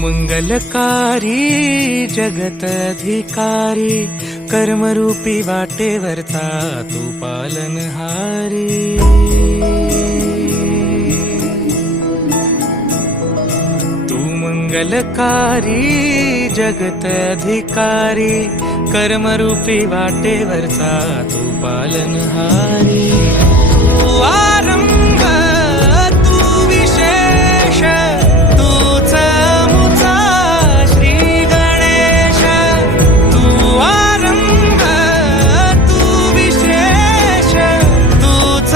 मंगलकारी जगत अधिकारी, कर्मरूपी वाटेवरचा तू पालनहारी। तू मंगलकारी जगत अधिकारी, कर्मरूपी वाटेवरचा तू पालनहारी। तू आरंभ तू विशेष, तूच मुचा श्री गणेश। तू आरंभ तू विशेष, तूच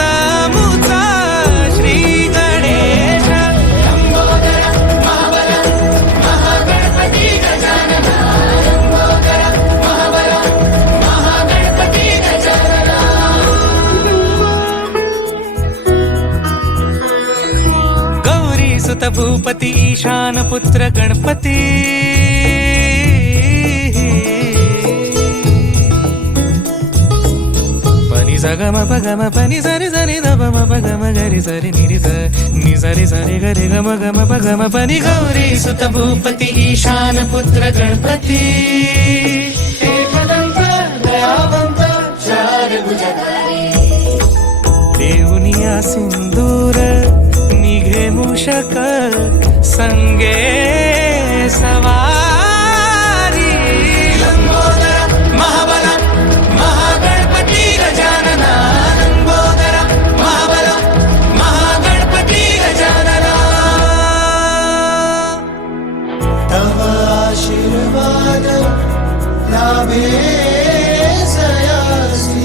मुचा श्री गणेश। लंबोदर महाबल महागणपती गजानन, लंबोदर महाबल महागणपती गजानन। गौरी सुत भूपती ईशान पुत्र गणपती, पनी सा ग म प ग म पनी सा रे सा रे ध प म प ग म ग रे सा रे नि रे सा नि सा रे ग रे ग म प ग म पनी। गौरी सुत भूपती ईशान पुत्र गणपती, एकदंत दयावंत चार भुजधारी। देऊनिया सिंदूर निघे मूषक, संगे सवारी। लंबोदर महाबल महागणपती गजानन, लंबोदर महाबल महागणपती गजानन। तव आशीर्वाद लाभे सयासी।